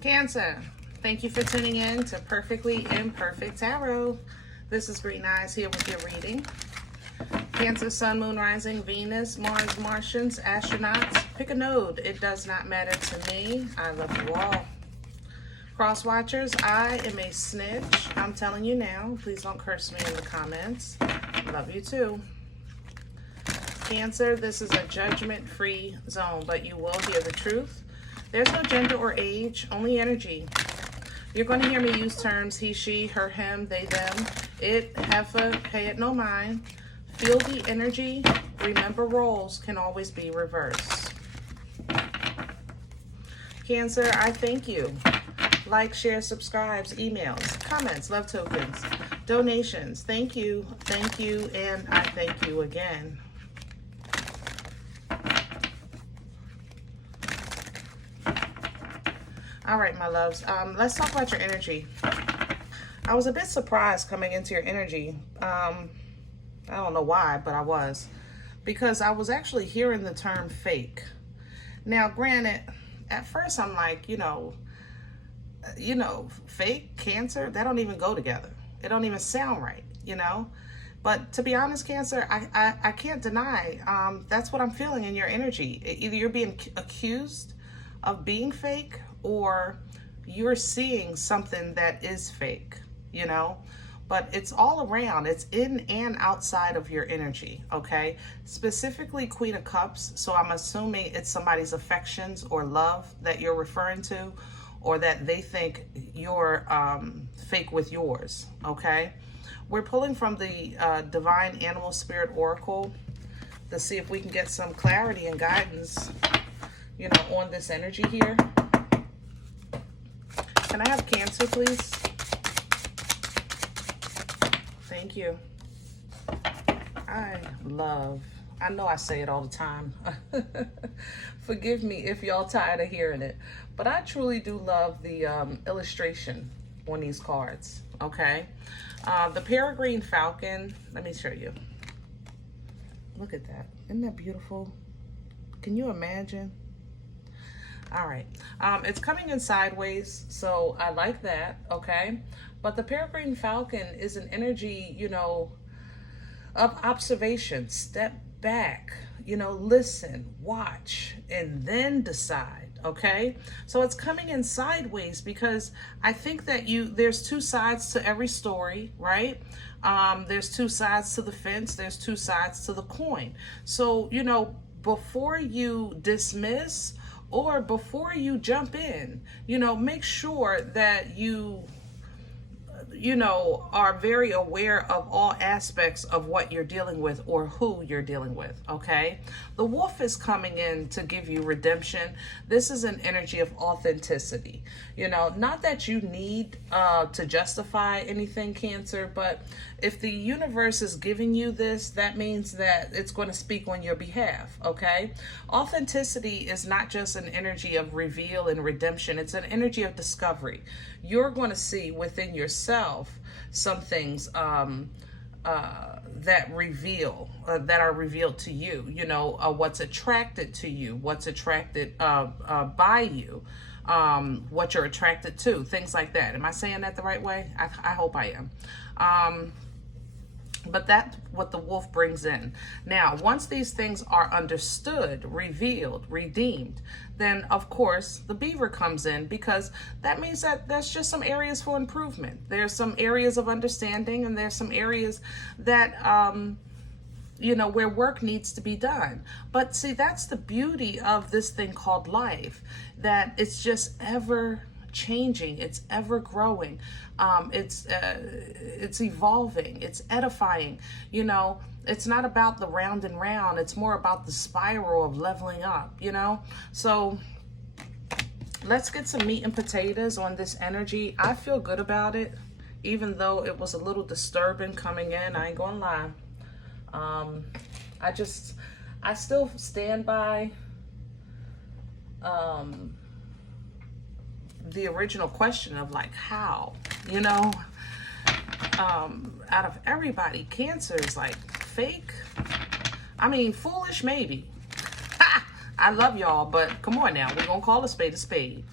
Cancer, thank you for tuning in to Perfectly Imperfect Tarot. This is Green Eyes here with your reading. Cancer, Sun, Moon, Rising, Venus, Mars, Martians, astronauts. Pick a node. It does not matter to me. I love you all. Cross watchers, I am a snitch. I'm telling you now. Please don't curse me in the comments. Love you too. Cancer, this is a judgment-free zone, but you will hear the truth. There's no gender or age, only energy. You're going to hear me use terms he, she, her, him, they, them, it, heifer, pay it no mind. Feel the energy. Remember, roles can always be reversed. Cancer, I thank you. Like, share, subscribes, emails, comments, love tokens, donations. Thank you, and I thank you again. All right, my loves, let's talk about your energy. I was a bit surprised coming into your energy. I don't know why, but I was. Because I was actually hearing the term fake. Now, granted, at first I'm like, you know, fake, Cancer, that don't even go together. It don't even sound right, you know? But to be honest, Cancer, I can't deny, that's what I'm feeling in your energy. Either you're being accused of being fake, or you're seeing something that is fake, you know? But it's all around. It's in and outside of your energy, okay? Specifically Queen of Cups, so I'm assuming it's somebody's affections or love that you're referring to, or that they think you're fake with yours, okay? We're pulling from the Divine Animal Spirit Oracle to see if we can get some clarity and guidance, you know, on this energy here. Can I have Cancer, please? Thank you. I know I say it all the time. Forgive me if y'all tired of hearing it, but I truly do love the illustration on these cards, okay? The peregrine falcon, let me show you. Look at that. Isn't that beautiful? Can you imagine? All right, it's coming in sideways, so I like that, okay? But the peregrine falcon is an energy, you know, of observation. Step back, you know, listen, watch, and then decide, okay? So it's coming in sideways because I think that there's two sides to every story, right? There's two sides to the fence, there's two sides to the coin. So, you know, before you dismiss or before you jump in, you know, make sure that you know, are very aware of all aspects of what you're dealing with or who you're dealing with, okay? The wolf is coming in to give you redemption. This is an energy of authenticity. You know, not that you need to justify anything, Cancer, but if the universe is giving you this, that means that it's going to speak on your behalf, okay? Authenticity is not just an energy of reveal and redemption. It's an energy of discovery. You're going to see within yourself some things that are revealed to you, you know, what's attracted to you, what's attracted by you, what you're attracted to, things like that. Am I saying that the right way? I hope I am. But that's what the wolf brings in. Now, once these things are understood, revealed, redeemed, then of course the beaver comes in, because that means that there's just some areas for improvement. There's some areas of understanding, and there's some areas that, you know, where work needs to be done. But see, that's the beauty of this thing called life, that it's just ever changing, it's ever growing, it's evolving, it's edifying. You know, it's not about the round and round, it's more about the spiral of leveling up, you know? So let's get some meat and potatoes on this energy. I feel good about it, even though it was a little disturbing coming in, I ain't gonna lie. I still stand by the original question of like, how, you know, out of everybody, Cancer is like fake. I mean, foolish maybe. I love y'all, but come on now, we're gonna call a spade a spade.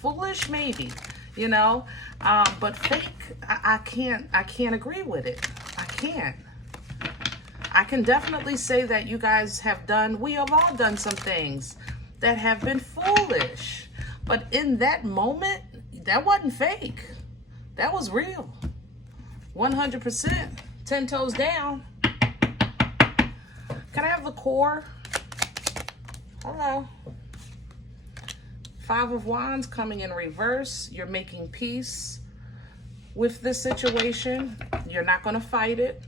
Foolish, maybe, you know, but fake, I can't agree with it. I can't. I can definitely say that you guys have we have all done some things that have been foolish. But in that moment, that wasn't fake. That was real. 100%. 10 toes down. Can I have the core? Hello. 5 of Wands coming in reverse. You're making peace with this situation. You're not going to fight it.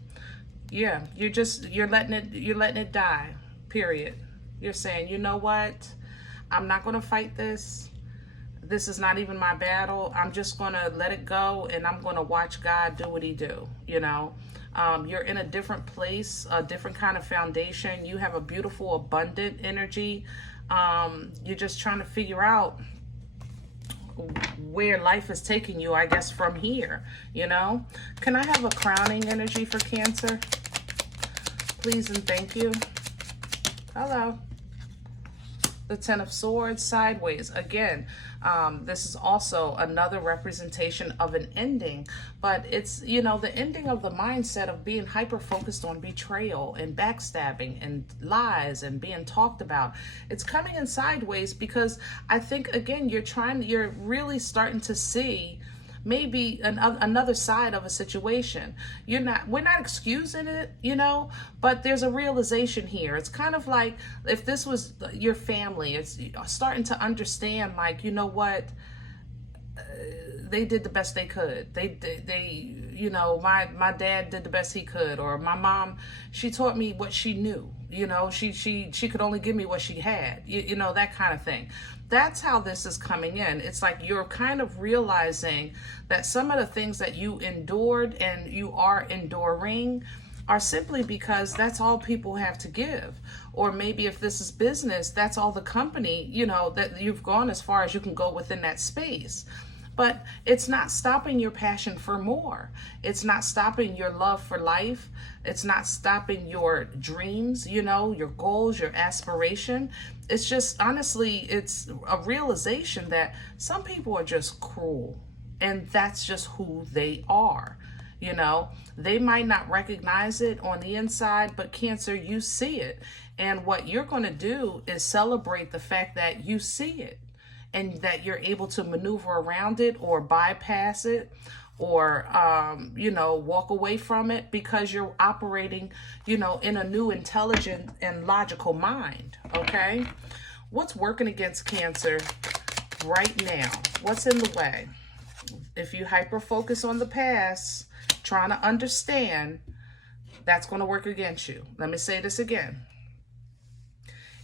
Yeah, you're letting it die. Period. You're saying, you know what? I'm not going to fight this. This is not even my battle. I'm just going to let it go, and I'm going to watch God do what he do, you know. You're in a different place, a different kind of foundation. You have a beautiful, abundant energy. You're just trying to figure out where life is taking you, I guess, from here, you know. Can I have a crowning energy for Cancer? Please and thank you. Hello. The 10 of Swords sideways. Again, this is also another representation of an ending, but it's, you know, the ending of the mindset of being hyper-focused on betrayal and backstabbing and lies and being talked about. It's coming in sideways because I think, again, you're really starting to see maybe another side of a situation. We're not excusing it, you know, but there's a realization here. It's kind of like if this was your family, it's starting to understand, like, you know what, they did the best they could. They you know, my dad did the best he could, or my mom, she taught me what she knew, you know, she could only give me what she had, you know, that kind of thing. That's how this is coming in. It's like you're kind of realizing that some of the things that you endured and you are enduring are simply because that's all people have to give. Or maybe if this is business, that's all the company, you know, that you've gone as far as you can go within that space. But it's not stopping your passion for more. It's not stopping your love for life. It's not stopping your dreams, you know, your goals, your aspiration. It's just, honestly, it's a realization that some people are just cruel, and that's just who they are. You know, they might not recognize it on the inside, but Cancer, you see it. And what you're going to do is celebrate the fact that you see it, and that you're able to maneuver around it or bypass it, or, you know, walk away from it because you're operating, you know, in a new intelligent and logical mind, okay? What's working against Cancer right now? What's in the way? If you hyper-focus on the past, trying to understand, that's going to work against you. Let me say this again.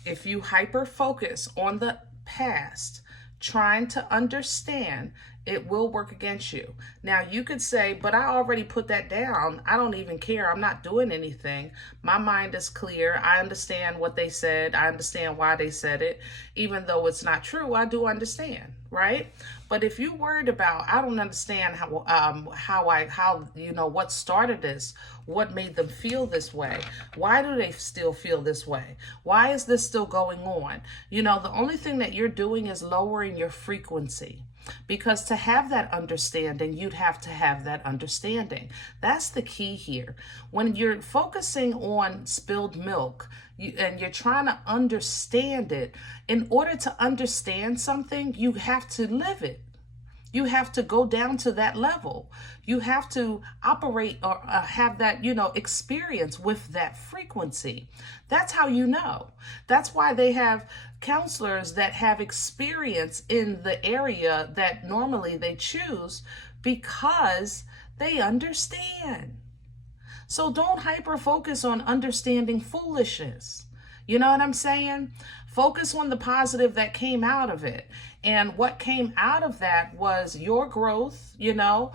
If you hyper-focus on the past, trying to understand, it will work against you. Now, you could say, but I already put that down. I don't even care. I'm not doing anything. My mind is clear. I understand what they said. I understand why they said it. Even though it's not true, I do understand, right? But if you're worried about, I don't understand how you know, what started this, what made them feel this way, why do they still feel this way, why is this still going on? You know, the only thing that you're doing is lowering your frequency. Because to have that understanding, you'd have to have that understanding. That's the key here. When you're focusing on spilled milk and you're trying to understand it, in order to understand something, you have to live it. You have to go down to that level. You have to operate or have that, you know, experience with that frequency. That's how you know. That's why they have counselors that have experience in the area that normally they choose, because they understand. So don't hyper focus on understanding foolishness. You know what I'm saying? Focus on the positive that came out of it. And what came out of that was your growth, you know,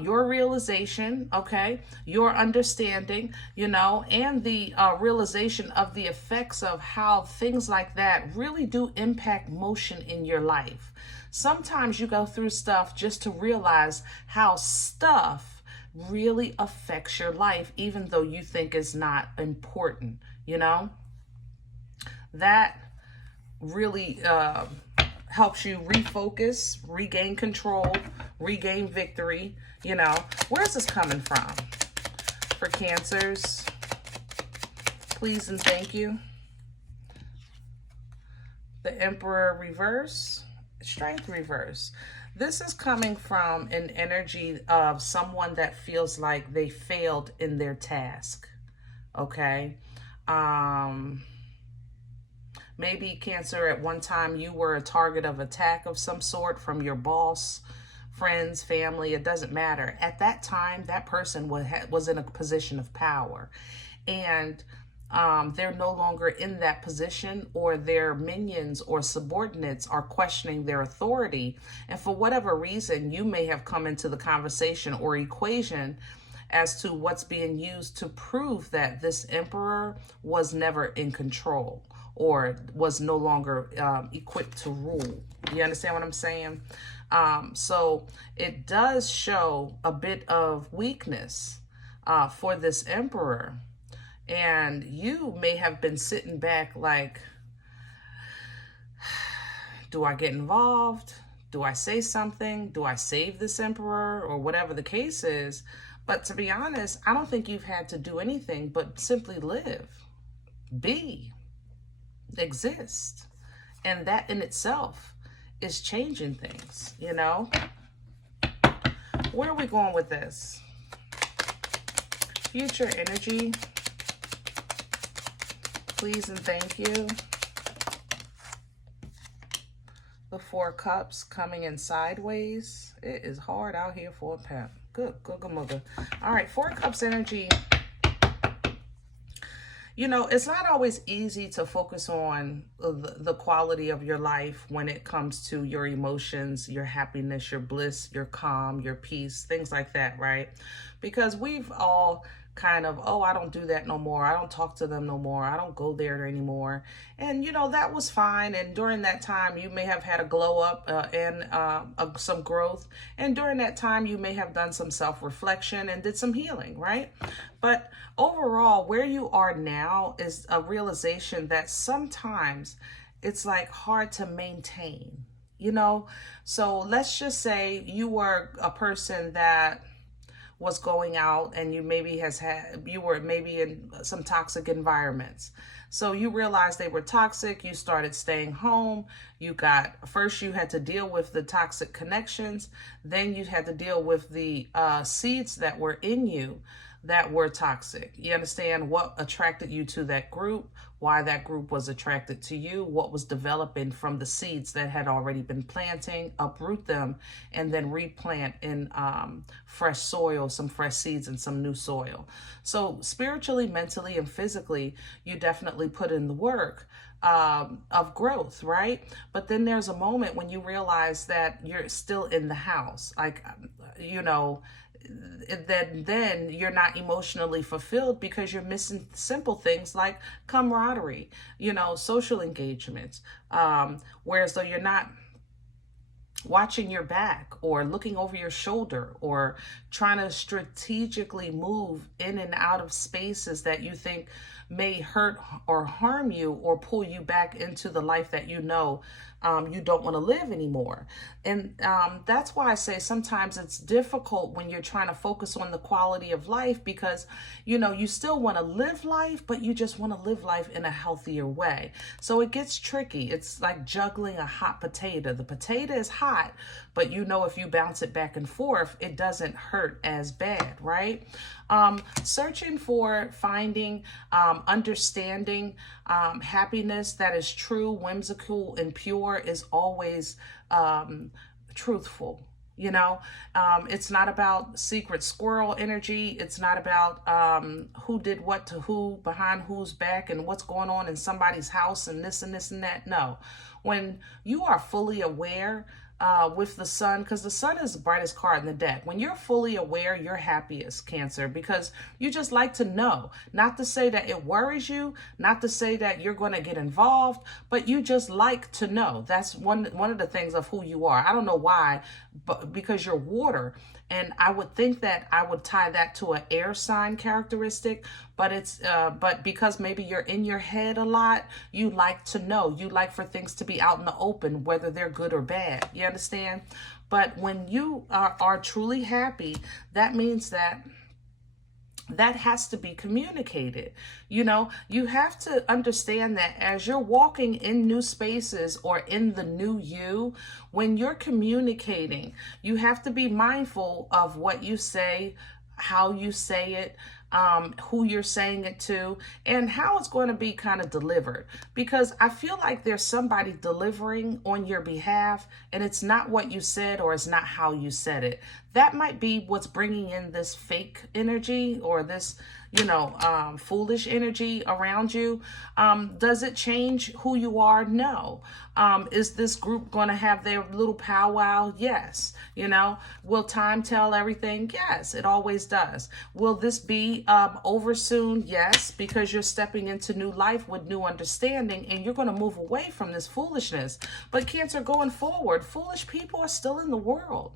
your realization, okay, your understanding, you know, and the realization of the effects of how things like that really do impact motion in your life. Sometimes you go through stuff just to realize how stuff really affects your life, even though you think it's not important, you know. That really helps you refocus, regain control, regain victory. You know, where's this coming from? For Cancers, please and thank you. The Emperor reverse, Strength reverse. This is coming from an energy of someone that feels like they failed in their task. Okay. Maybe Cancer, at one time you were a target of attack of some sort from your boss, friends, family, it doesn't matter. At that time, that person was in a position of power, and they're no longer in that position, or their minions or subordinates are questioning their authority. And for whatever reason, you may have come into the conversation or equation as to what's being used to prove that this emperor was never in control or was no longer equipped to rule. You understand what I'm saying? So it does show a bit of weakness for this emperor. And you may have been sitting back like, do I get involved? Do I say something? Do I save this emperor? Or whatever the case is. But to be honest, I don't think you've had to do anything but simply live, be, exist. And that in itself is changing things, you know? Where are we going with this? Future energy. Please and thank you. The Four Cups coming in sideways. It is hard out here for a pimp. Good, good, good, good. All right, Four Cups energy. You know, it's not always easy to focus on the quality of your life when it comes to your emotions, your happiness, your bliss, your calm, your peace, things like that, right? Because we've all kind of, oh, I don't do that no more. I don't talk to them no more. I don't go there anymore. And, you know, that was fine. And during that time, you may have had a glow up and some growth. And during that time, you may have done some self-reflection and did some healing, right? But overall, where you are now is a realization that sometimes it's like hard to maintain, you know? So let's just say you were a person that was going out and you were maybe in some toxic environments. So you realized they were toxic. You started staying home. First you had to deal with the toxic connections. Then you had to deal with the seeds that were in you that were toxic. You understand what attracted you to that group, why that group was attracted to you, what was developing from the seeds that had already been planting, uproot them, and then replant in fresh soil, some fresh seeds and some new soil. So spiritually, mentally, and physically, you definitely put in the work of growth, right? But then there's a moment when you realize that you're still in the house. Like, you know, then you're not emotionally fulfilled because you're missing simple things like camaraderie, you know, social engagements. Whereas though you're not watching your back or looking over your shoulder or trying to strategically move in and out of spaces that you think may hurt or harm you or pull you back into the life that you know you don't want to live anymore. And that's why I say sometimes it's difficult when you're trying to focus on the quality of life because, you know, you still want to live life, but you just want to live life in a healthier way. So it gets tricky. It's like juggling a hot potato. The potato is hot, but you know, if you bounce it back and forth, it doesn't hurt as bad, right? Searching for, finding, understanding, happiness that is true, whimsical, and pure is always truthful. You know, it's not about secret squirrel energy. It's not about who did what to who, behind whose back, and what's going on in somebody's house and this and this and that. No, when you are fully aware with the sun, because the sun is the brightest card in the deck. When you're fully aware, you're happiest, Cancer, because you just like to know. Not to say that it worries you, not to say that you're going to get involved, but you just like to know. That's one of the things of who you are. I don't know why, but because you're water. And I would think that I would tie that to an air sign characteristic, but but because maybe you're in your head a lot, you like to know. You like for things to be out in the open, whether they're good or bad. You understand? But when you are truly happy, that means that has to be communicated. You know, you have to understand that as you're walking in new spaces or in the new you, when you're communicating, you have to be mindful of what you say, how you say it, who you're saying it to, and how it's going to be kind of delivered. Because I feel like there's somebody delivering on your behalf, and it's not what you said, or it's not how you said it. That might be what's bringing in this fake energy, or this, foolish energy around you. Does it change who you are? No. Is this group going to have their little powwow? Yes. Will time tell everything? Yes, it always does. Will this be over soon? Yes, because you're stepping into new life with new understanding, and you're going to move away from this foolishness. But Cancer, going forward, foolish people are still in the world.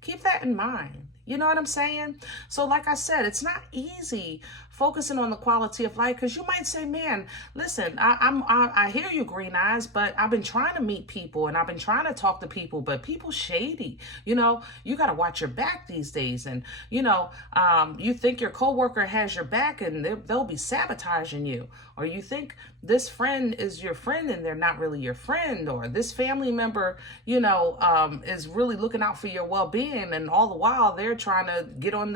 Keep that in mind. You know what I'm saying? So like I said, it's not easy focusing on the quality of life, because you might say, man, listen, I hear you, Green Eyes, but I've been trying to meet people and I've been trying to talk to people, but people shady. You got to watch your back these days. And, you think your coworker has your back and they'll be sabotaging you. Or you think this friend is your friend and they're not really your friend. Or this family member, is really looking out for your well-being, and all the while they're trying to get on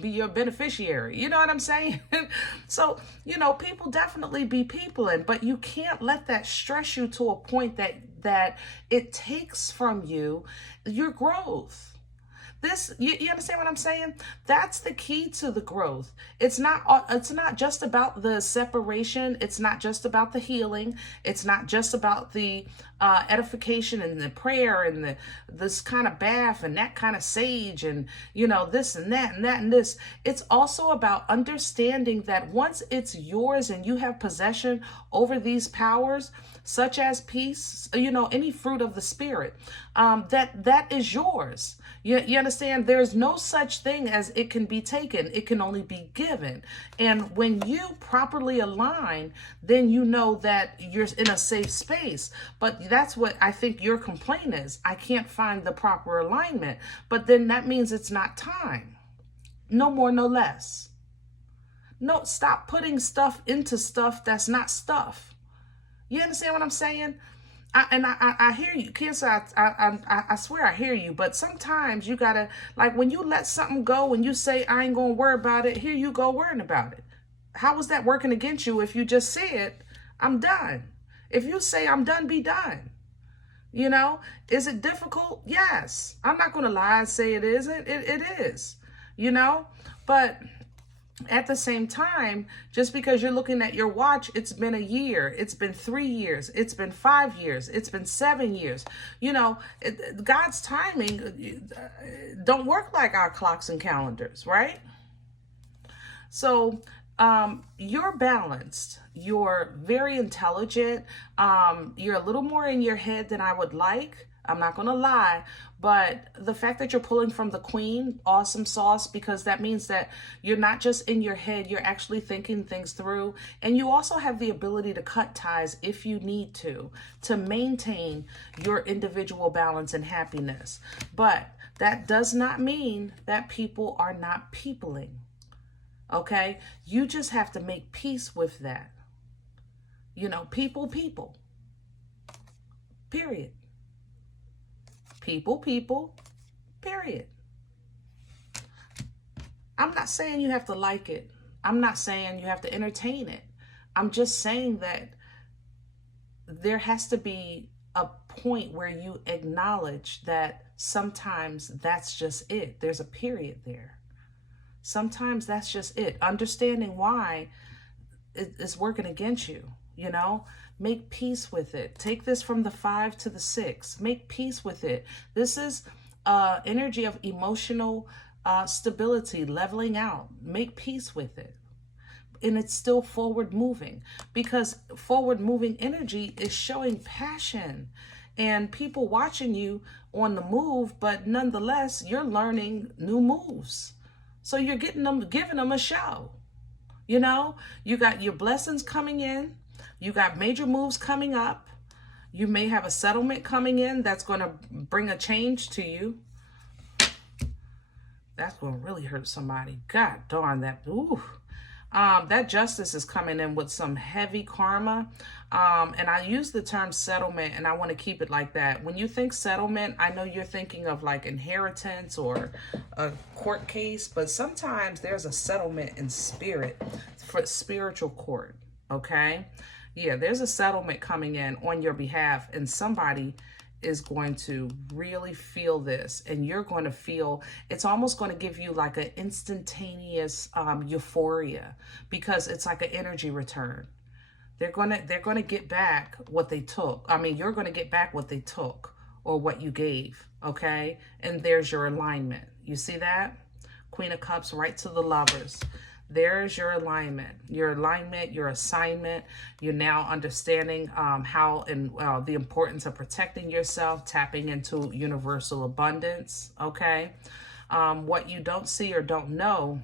be your beneficiary. You know what I'm saying? So, people definitely be peopling, but you can't let that stress you to a point that it takes from you your growth. You understand what I'm saying? That's the key to the growth. It's not just about the separation. It's not just about the healing. It's not just about the edification and the prayer and this kind of bath and that kind of sage and, this and that and that and this. It's also about understanding that once it's yours and you have possession over these powers, such as peace, any fruit of the spirit, that is yours. You understand? There's no such thing as it can be taken. It can only be given. And when you properly align, then you know that you're in a safe space. But that's what I think your complaint is. I can't find the proper alignment. But then that means it's not time. No more, no less. No, stop putting stuff into stuff that's not stuff. You understand what I'm saying? I hear you, Cancer. I swear I hear you. But sometimes you gotta, like, when you let something go and you say, I ain't gonna worry about it, here you go worrying about it. How is that working against you if you just said, I'm done? If you say I'm done, be done. Is it difficult? Yes. I'm not gonna lie and say it isn't. It is. But at the same time, just because you're looking at your watch, it's been a year, it's been 3 years, it's been 5 years, it's been 7 years. God's timing don't work like our clocks and calendars, right? So you're balanced, you're very intelligent, you're a little more in your head than I would like. I'm not going to lie, but the fact that you're pulling from the Queen, awesome sauce, because that means that you're not just in your head, you're actually thinking things through. And you also have the ability to cut ties if you need to maintain your individual balance and happiness. But that does not mean that people are not peopling. Okay? You just have to make peace with that. People. Period. People, period. I'm not saying you have to like it. I'm not saying you have to entertain it. I'm just saying that there has to be a point where you acknowledge that sometimes that's just it. There's a period there. Sometimes that's just it. Understanding why it's working against you, Make peace with it. Take this from the 5 to the 6. Make peace with it. This is energy of emotional stability, leveling out. Make peace with it. And it's still forward moving, because forward moving energy is showing passion and people watching you on the move, but nonetheless, you're learning new moves. So you're giving them a show. You know, you got your blessings coming in. You got major moves coming up. You may have a settlement coming in that's going to bring a change to you. That's going to really hurt somebody. God darn that. Ooh. That justice is coming in with some heavy karma. And I use the term settlement, and I want to keep it like that. When you think settlement, I know you're thinking of like inheritance or a court case, but sometimes there's a settlement in spirit for spiritual court. Okay. Yeah, there's a settlement coming in on your behalf, and somebody is going to really feel this, and you're going to feel, it's almost going to give you like an instantaneous euphoria, because it's like an energy return. They're going to get back what they took. I mean, you're going to get back what they took or what you gave. Okay. And there's your alignment. You see that? Queen of Cups right to the Lovers. There's your alignment, your assignment. You're now understanding how and the importance of protecting yourself, tapping into universal abundance. Okay. What you don't see or don't know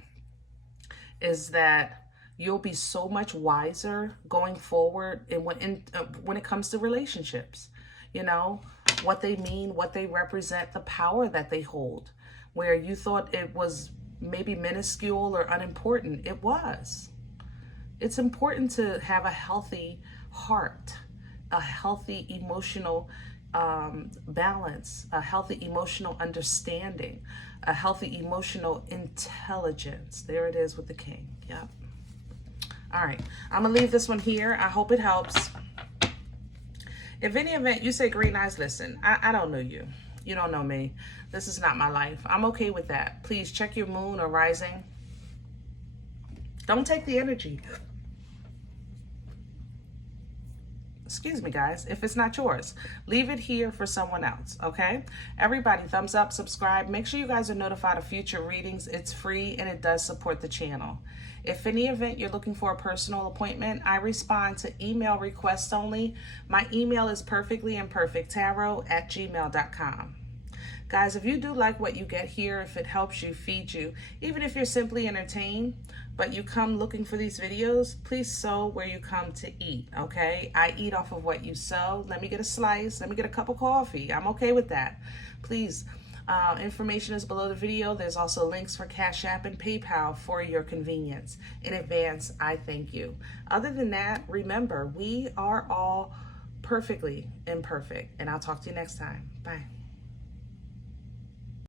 is that you'll be so much wiser going forward when it comes to relationships. You know, what they mean, what they represent, the power that they hold. Where you thought it was maybe minuscule or unimportant, it was. It's important to have a healthy heart, a healthy emotional balance, a healthy emotional understanding, a healthy emotional intelligence. There it is with the King. Yep. All right, I'm gonna leave this one here. I hope it helps. If any event you say, Green Eyes, listen, I don't know you. You don't know me. This is not my life. I'm okay with that. Please check your moon or rising. Don't take the energy. Excuse me, guys. If it's not yours, leave it here for someone else, okay? Everybody, thumbs up, subscribe. Make sure you guys are notified of future readings. It's free, and it does support the channel. If any event you're looking for a personal appointment, I respond to email requests only. My email is perfectlyimperfecttarot@gmail.com. Guys, if you do like what you get here, if it helps you, feed you, even if you're simply entertained, but you come looking for these videos, please sow where you come to eat, okay? I eat off of what you sow. Let me get a slice. Let me get a cup of coffee. I'm okay with that. Please, information is below the video. There's also links for CashApp and PayPal for your convenience. In advance, I thank you. Other than that, remember, we are all perfectly imperfect, and I'll talk to you next time. Bye.